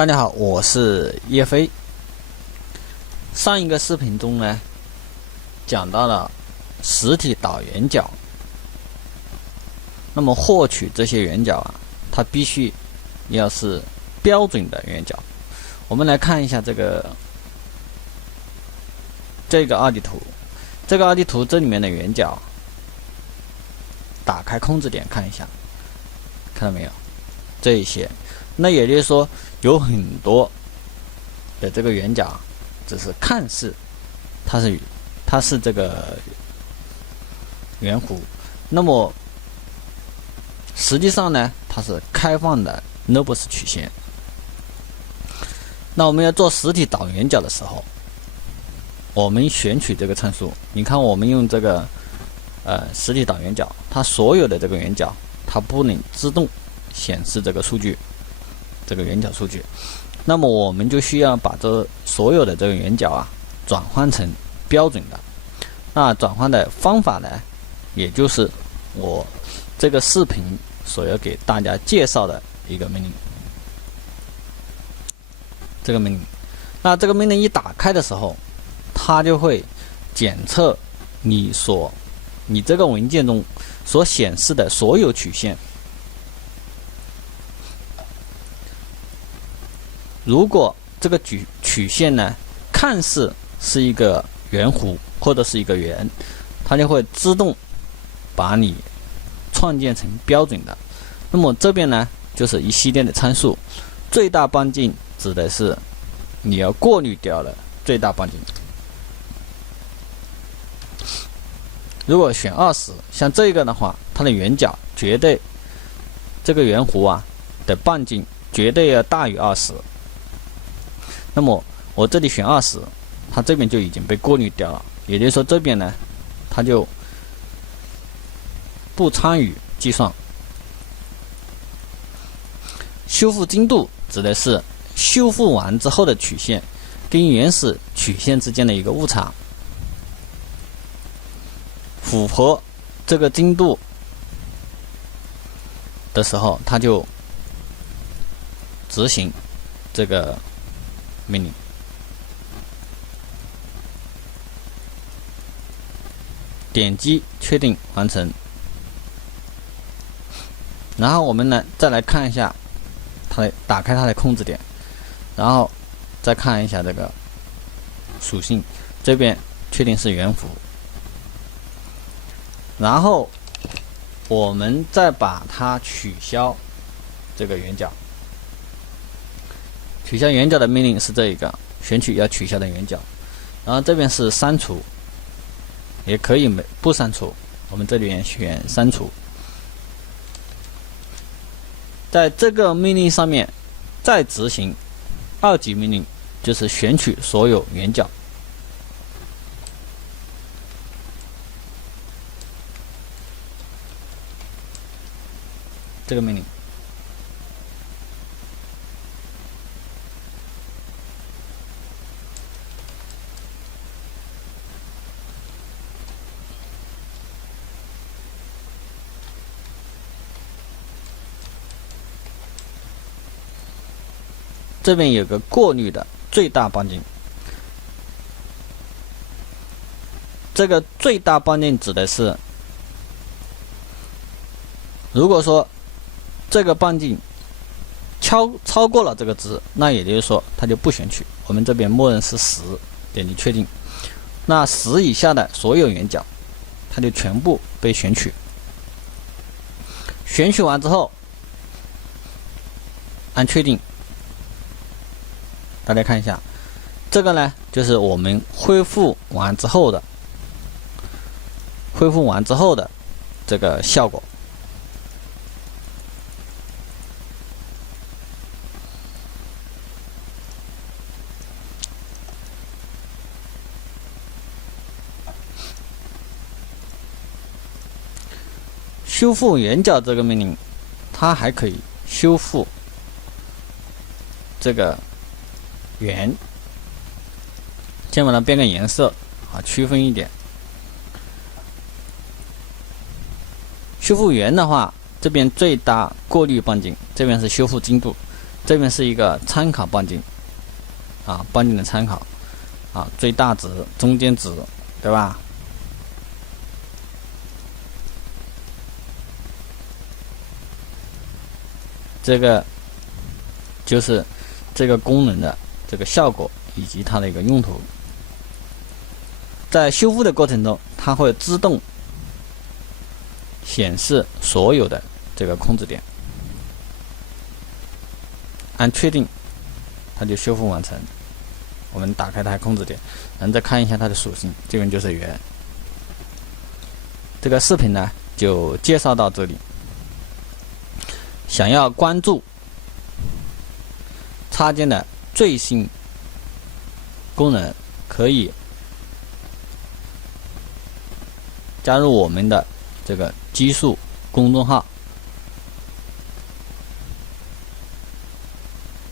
大家好，我是叶飞。上一个视频中呢，讲到了实体导圆角。那么获取这些圆角啊，它必须要是标准的圆角。我们来看一下这个二 D 图，这个二 D 图这里面的圆角，打开控制点看一下，看到没有？这一些，那也就是说有很多的这个圆角，只是看似它是这个圆弧，那么实际上呢，它是开放的勒布斯曲线。那我们要做实体导圆角的时候，我们选取这个参数。你看，我们用这个实体导圆角，它所有的这个圆角，它不能自动显示这个数据，这个圆角数据。那么我们就需要把这所有的这个圆角啊转换成标准的。那转换的方法呢，也就是我这个视频所要给大家介绍的一个命令。这个命令，那这个命令一打开的时候，它就会检测你这个文件中所显示的所有曲线。如果这个曲线呢，看似是一个圆弧或者是一个圆，它就会自动把你创建成标准的。那么这边呢，就是一系列的参数。最大半径指的是你要过滤掉了最大半径。如果选20，像这个的话，它的圆角绝对，这个圆弧啊的半径绝对要大于20。那么我这里选20，它这边就已经被过滤掉了，也就是说这边呢，它就不参与计算。修复精度指的是修复完之后的曲线跟原始曲线之间的一个误差，符合这个精度的时候，它就执行这个命令。点击确定完成。然后我们呢再来看一下打开它的控制点，然后再看一下这个属性，这边确定是圆弧，然后我们再把它取消这个圆角。取消圆角的命令是这一个，选取要取消的圆角，然后这边是删除，也可以不删除，我们这里选删除。在这个命令上面再执行2级命令，就是选取所有圆角。这个命令这边有个过滤的最大半径，这个最大半径指的是，如果说这个半径超过了这个值，那也就是说它就不选取。我们这边默认是10，点击确定。那10以下的所有圆角，它就全部被选取。选取完之后，按确定。大家看一下，这个呢，就是我们恢复完之后的这个效果。修复圆角这个命令，它还可以修复这个圆，先把它变个颜色啊，区分一点。修复圆的话，这边最大过滤半径，这边是修复精度，这边是一个参考半径啊，半径的参考啊，最大值、中间值，对吧？这个就是这个功能的这个效果以及它的一个用途。在修复的过程中，它会自动显示所有的这个控制点，按确定，它就修复完成。我们打开它的控制点，然后再看一下它的属性，这边就是圆。这个视频呢就介绍到这里。想要关注插件的最新功能，可以加入我们的这个基数公众号，